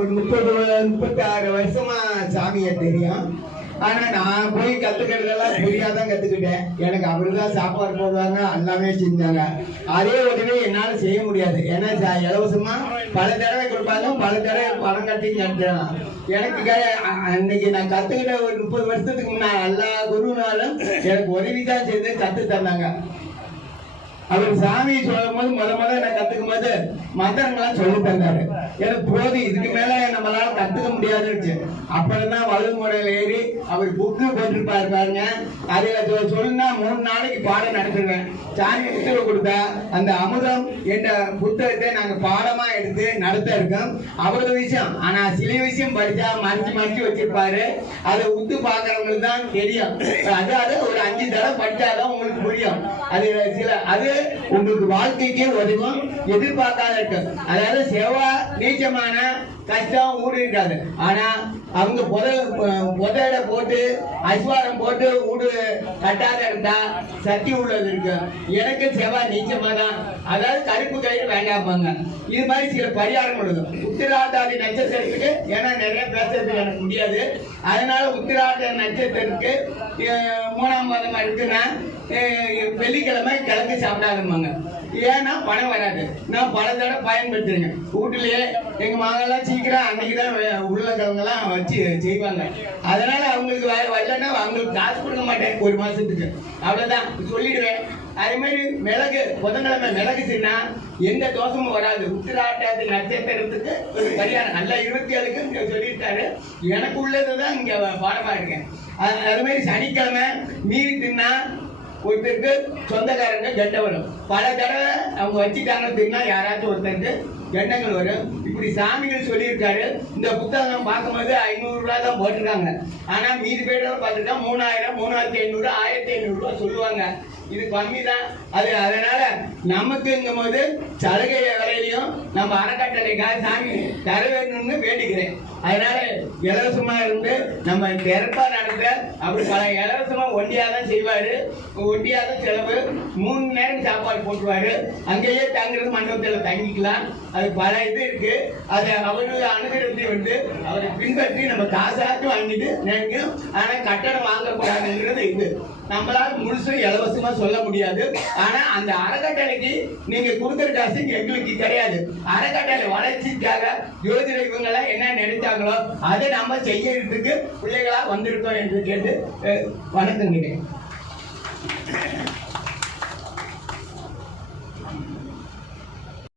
ஒரு 36 வருஷமா சாமியை தெரியும். ஆனா நான் போய் கத்துக்கிறதெல்லாம் புரியாதான் கத்துக்கிட்டேன். எனக்கு அவருதான் சாப்பாடு போடுவாங்க, எல்லாமே செஞ்சாங்க. அதே உடனே என்னால செய்ய முடியாது. ஏன்னா இலவசமா பல தடவை கொடுப்பாங்க, பல தடவை பணம் கட்டி நடத்தலாம். எனக்கு அன்னைக்கு நான் கத்துக்கிட்ட ஒரு 30 வருஷத்துக்கு முன்னா எல்லா குருனாலும் எனக்கு உதவிதான் செய்து கத்து தந்தாங்க. அவர் சாமி சொல்லும் போது முத நான் கத்துக்கும் போது மந்திரங்கள்லாம் சொல்லி தந்தாரு. எனக்கு போது, இதுக்கு மேல நம்மளால கத்துக்க முடியாதுன்னு. அப்புறம்தான் வலுமுறையில ஏறி அவர் புக்கு போட்டிருப்பாரு பாருங்க. அதுல சொல்லுனா 3 நாளைக்கு பாடம் நடத்துவேன். சாமி புத்தக கொடுத்தா அந்த அமுதம் என்ற புத்தகத்தை நாங்க பாடமா எடுத்து நடத்த இருக்கோம். அவ்வளவு விஷயம். ஆனா சில விஷயம் படிச்சா மறைச்சு வச்சிருப்பாரு. அதை உத்து பாக்குறவங்களுக்கு தான் தெரியும். அதாவது ஒரு 5 தடவை படிச்சாதான் உங்களுக்கு புரியும். அது உங்களுக்கு வாழ்க்கைக்கே உதவும். எதிர்பார்க்காத இருக்கு. அதாவது செவ்வா நீச்சமான கஷ்டம் ஊடு இருக்காது. ஆனா அவங்க புதையில போட்டு அஸ்வாரம் போட்டு ஊடு கட்டாத இருந்தா சக்தி உள்ளது இருக்கு. எனக்கு செவ்வாய் நீச்சமா தான். அதாவது கருப்பு கயிறு வேண்டாப்பாங்க. இது மாதிரி சில பரிகாரங்கள் இருக்கும். உத்திராட்டாதி நட்சத்திரத்துக்கு ஏன்னா நிறைய பேசுறதுக்கு எனக்கு முடியாது. அதனால உத்திராட்ட நட்சத்திரத்துக்கு 3ஆம் மாதமா இருக்குன்னா வெள்ளிக்கிழமை கிழங்கு சாப்பிடாதுமாங்க. ஏன்னா பணம் வராது. நான் பல தடவை பயன்படுத்துறேன். வீட்டுலயே எங்க மகெல்லாம் சீக்கிரம் அன்னைக்குதான் உருளைக்கிழங்கெல்லாம் வச்சு செய்வாங்க. அதனால அவங்களுக்கு வரலன்னா அவங்களுக்கு காசு கொடுக்க மாட்டேன் 1 மாசத்துக்கு. அவ்வளவுதான் சொல்லிடுவேன். அதே மாதிரி மிளகு புதன்கிழமை மிளகு சின்னா எந்த தோஷமும் வராது. உத்திராட்டாதி நட்சத்திரத்துக்கு ஒரு பரிகாரம் நல்லா 27க்கு சொல்லிட்டாரு. எனக்கு உள்ளதுதான் இங்க பாடமா இருக்கேன். அது மாதிரி சனிக்கிழமை மீறி தின்னா ஒருத்தருக்கு சொந்தக்காரங்க கெட்ட வரும். பல தடவை அவங்க வச்சுட்டாங்க தின்னா யாராச்சும் ஒருத்தருக்கு கெண்டங்கள் வரும். இப்படி சாமிகள் சொல்லியிருக்காரு. இந்த புத்தகம் பார்க்கும்போது 500 ரூபாய் தான் போட்டிருக்காங்க. ஆனா மீதி பேரோட பார்த்துட்டா 3000, 3500, 1500 ரூபாய் சொல்லுவாங்க. இது கம்மி தான். அதனால நமக்குங்கும் போது சலுகை விலையிலையும் நம்ம அறக்கட்டளைக்காக சாமி தர வேணும்னு வேண்டிக்கிறேன். அதனால இலவசமா இருந்து நம்ம சிறப்பா நடத்த அப்படி பல இலவசமா ஒண்டியாதான் செய்வாரு. ஒண்டியாதான் செலவு. 3 நேரம் சாப்பாடு போட்டுருவாரு. அங்கேயே தங்குறது மண்டபத்தில் தங்கிக்கலாம். அது பல இது இருக்கு. அது அவருடைய அனுகிரகத்தை வந்து அவரை பின்பற்றி நம்ம காசாட்டு வாங்கிட்டு நினைக்கும். ஆனா கட்டணம் வாங்கக்கூடாதுங்கிறது இது. நம்மளால முழுசும் இலவசமா சொல்ல முடியாது. ஆனா அந்த அறக்கட்டளைக்கு நீங்க கொடுக்குற காசு எங்களுக்கு கிடையாது. அறக்கட்டளை வளர்ச்சிக்காக ஜோதிட இவங்க எல்லாம் என்ன நினைச்சாங்களோ அதை நம்ம செய்யறதுக்கு பிள்ளைகளா வந்திருக்கோம் என்று கேட்டு வணக்கம்.